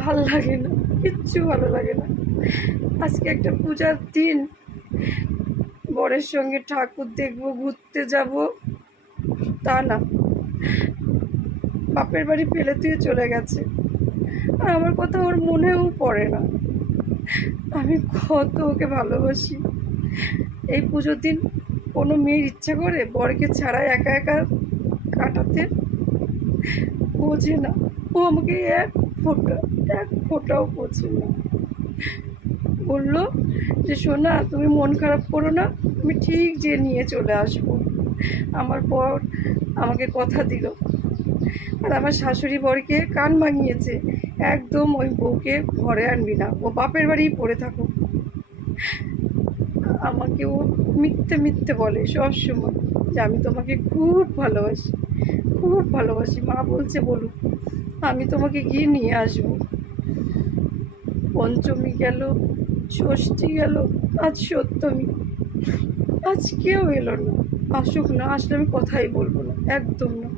ভাল লাগে না, কিচ্ছু ভালো লাগে না। আজকে একটা পূজার দিন, বরের সঙ্গে ঠাকুর দেখবো, ঘুরতে যাব, তা না, বাপের বাড়ি ফেলে দিয়ে চলে গেছে। আর আমার কথা ওর মনেও পড়ে না। আমি কত ওকে ভালোবাসি। এই পুজোর দিন কোনো মেয়ের ইচ্ছা করে বরকে ছাড়া একা একা কাটাতে? বোঝে না। ও আমাকে এক ফোঁটাও বোঝে না। বললো যে সোনা, তুমি মন খারাপ করো না, আমি ঠিক যে নিয়ে চলে আসবো। আমার বর আমাকে কথা দিল। আর আমার শাশুড়ি বরকে কান ভাঙিয়েছে, একদম ওই বউকে ঘরে আনবি না, ও বাপের বাড়িই পড়ে থাকুক। আমাকে ও মিথ্যে মিথ্যে বলে সব সময় যে আমি তোমাকে খুব ভালোবাসি, খুব ভালোবাসি। মা বলছে বলুক, আমি তোমাকে গিয়ে নিয়ে আসবো। পঞ্চমী গেল, ষষ্ঠী গেল, আজ সপ্তমী, আজ কেউ এলো না। আসুক না, আসলে আমি কথাই বলবো না, একদম না।